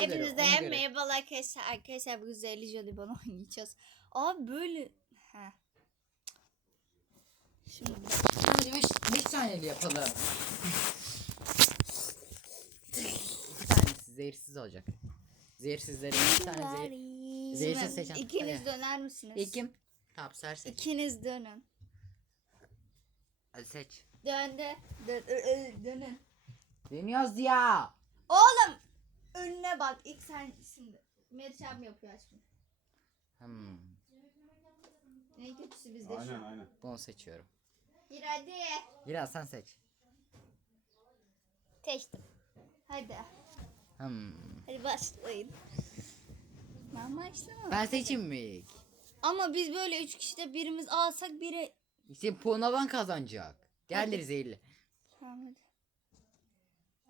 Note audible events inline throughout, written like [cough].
Hepinize merhabalar arkadaşlar. Arkadaşlar bugün Zehirli Jelibon [laughs] oynayacağız. Abi böyle... Heh. Şimdi. Hadi 5 saniyeli yapalım. Bir tanesi zehirsiz olacak. Zehirsizlerin bir tane zehir. Zehirsiz seçen. İkiniz Hadi. döner misiniz? İlkim. Tamam sen seç. İkiniz dönün. Hadi seç. Döndü. Dön, dönün. Deniyoruz ya. Oğlum! Önüne bak. İlk sen şimdi. Meriç abim yapıyor aşkım. Hmm. En kötüsü bizde şu Aynen an. aynen. Bunu seçiyorum. Bir hadi. Biraz sen seç. Seçtim. Hadi. Hmm. Hadi başlayın. Ben başlamam. Ben seçeyim mi ilk? Ama biz böyle üç kişide birimiz alsak biri... İşte puanavan kazanacak. Diğerleri zehirli. Tamam hadi.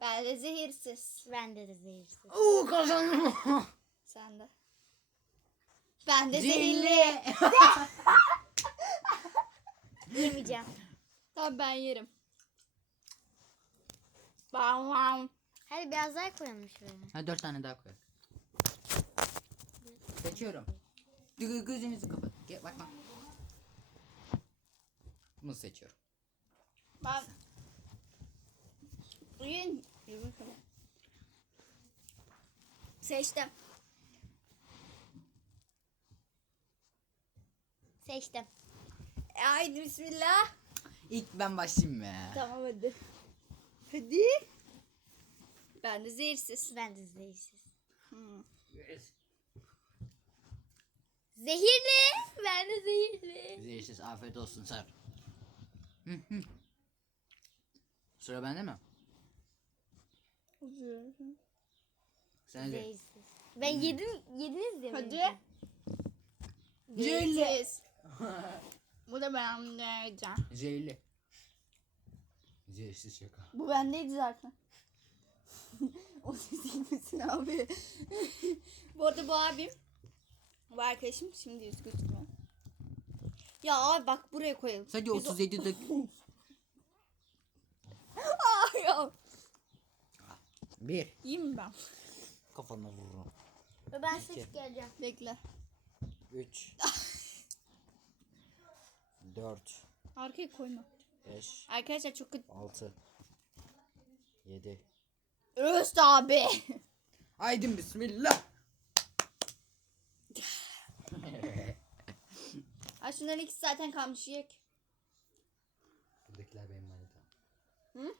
Ben de zehirsiz. Bende de zehirsiz. Oo kazandım. [laughs] Sen de. Ben de Zehirli. [laughs] [laughs] Yemeyeceğim. Tamam ben yerim. Bam bam. Hadi biraz daha koyalım şuraya. Ha dört tane daha koy. Seçiyorum. Gö- Gözünüzü kapat. Gel bakma. Bunu seçiyorum. Ben... Yiyin. Yürü bakalım. Seçtim. Seçtim. E, Haydi bismillah. İlk ben başlayayım mı? Tamam hadi. Hadi. Ben de zehirsiz. Ben de zehirsiz. Hmm. Zehirli. Ben de zehirli. Zehirsiz afiyet olsun hı. Sıra bende mi? Sen de. Zehirsiz. Ben yedim, yediniz ya. Hadi. bence. [laughs] Bu da ben yiyeceğim. Zehirli. Zehirsiz şaka. Bu bendeydi zaten. [laughs] o değil misin abi? bu arada bu abim. Bu arkadaşım şimdi yüz gözükmüyor. Ya abi bak buraya koyalım. Sadece Biz o- 37 dakika. [laughs] Ay, ya. Bir. Yiyeyim mi ben? Kafana vururum. Ve Ben İki. geleceğim. Bekle. 3 4 [laughs] Arkaya koyma. 5 Arkadaşlar çok kötü. 6 7 Öst abi. [laughs] Haydi bismillah. [laughs] Ay şunların ikisi zaten kalmış yiyek. Buradakiler benim manitam. Hı?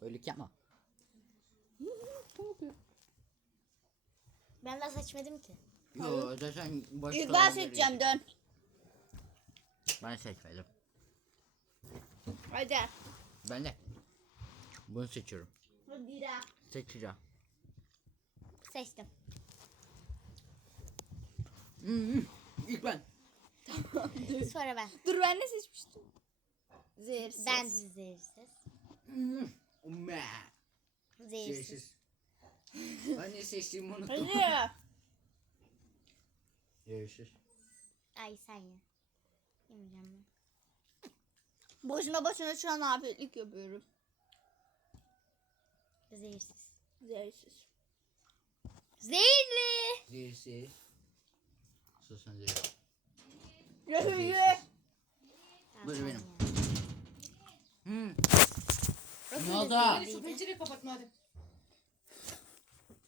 Öylük yapma. Ben daha seçmedim ki. Yo zaten İlk ben seçeceğim dön. Ben seçmedim. Hadi. Ben de. Bunu seçiyorum. Hadi ya. Seçeceğim. Seçtim. Hmm, ilk ben. [laughs] Sonra ben. Dur ben ne seçmiştim? Zehirsiz. Ben de zehirsiz. Meh. Zehirsiz. Zehirsiz. ben ne seçtiğimi unuttum. Zehirsiz. Ay sen ye. Yemeyeceğim ben. Boşuna boşuna şu an afiyelik yapıyorum. Zehirsiz. Zehirsiz. Zehirli. Zehirsiz. Susun zehirsiz. Zehirli. Buyur sen benim. ye. Hmm. Nasıl Ne oldu? zehirliydi? Şu pencereyi hadi.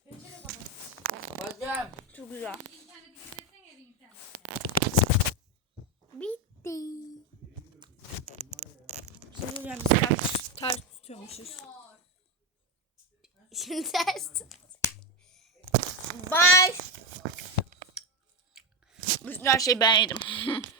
Pencere kapat. Bacım. Çok güzel. Bitti. Söyleyeceğim biz ters, ters tutuyormuşuz. Şimdi ters tut. Bye. Bütün her şeyi ben yedim. [laughs]